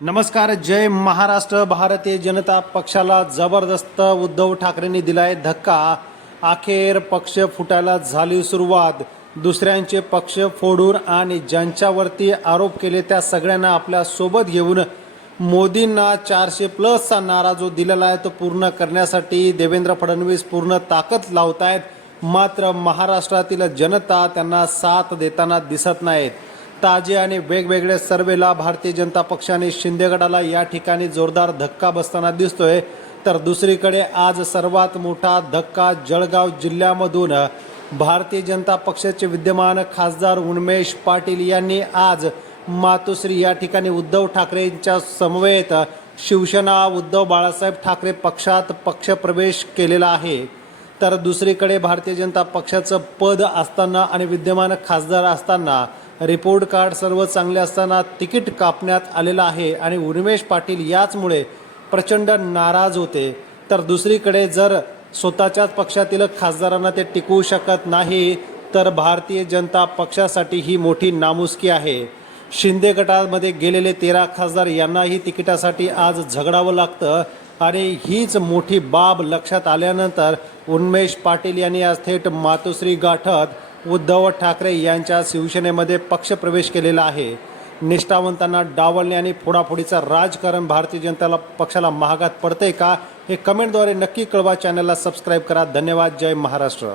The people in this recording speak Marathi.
नमस्कार जय महाराष्ट्र भारतीय जनता पक्षाला जबरदस्त उद्धव ठाकरेंनी दिलाय धक्का. अखेर पक्ष फुटायला झाली सुरुवात. दुसऱ्यांचे पक्ष फोडून आणि ज्यांच्यावरती आरोप केले त्या सगळ्यांना आपल्यासोबत घेऊन मोदींना चारशे प्लसचा नारा जो दिलेला आहे तो पूर्ण करण्यासाठी देवेंद्र फडणवीस पूर्ण ताकद लावत आहेत मात्र महाराष्ट्रातील जनता त्यांना साथ देताना दिसत नाहीत. ताजे आणि वेगवेगळे सर्वेला भारतीय जनता पक्षाने शिंदेगडाला या ठिकाणी जोरदार धक्का बसताना दिसतोय. तर दुसरीकडे आज सर्वात मोठा धक्का जळगाव जिल्ह्यामधून भारतीय जनता पक्षाचे विद्यमान खासदार उन्मेश पाटील यांनी आज मातोश्री या ठिकाणी उद्धव ठाकरेंच्या समवेत शिवसेना उद्धव बाळासाहेब ठाकरे पक्षात पक्षप्रवेश केलेला आहे. तर दुसरीकडे भारतीय जनता पक्षाचं पद असताना आणि विद्यमान खासदार असताना रिपोर्ट कार्ड सर्व चांगले असताना तिकीट कापण्यात आलेलं आहे आणि उर्मेश पाटील याचमुळे प्रचंड नाराज होते. तर दुसरीकडे जर स्वतःच्याच पक्षातील खासदारांना ते टिकवू शकत नाही तर भारतीय जनता पक्षासाठी ही मोठी नामुष्की आहे. शिंदे गटामध्ये गेलेले तेरा खासदार यांनाही तिकिटासाठी आज झगडावं लागतं आणि हीच मोठी बाब लक्षात आल्यानंतर उन्मेश पाटील यांनी आज थेट मातोश्री गाठत उद्धव ठाकरे यांच्या शिवसेनेमध्ये पक्षप्रवेश केलेला आहे. निष्ठावंतांना डावलणे आणि फोडाफोडीचं राजकारण भारतीय जनताला पक्षाला महागात पडतंय का हे कमेंटद्वारे नक्की कळवा. चॅनलला सबस्क्राईब करा. धन्यवाद. जय महाराष्ट्र.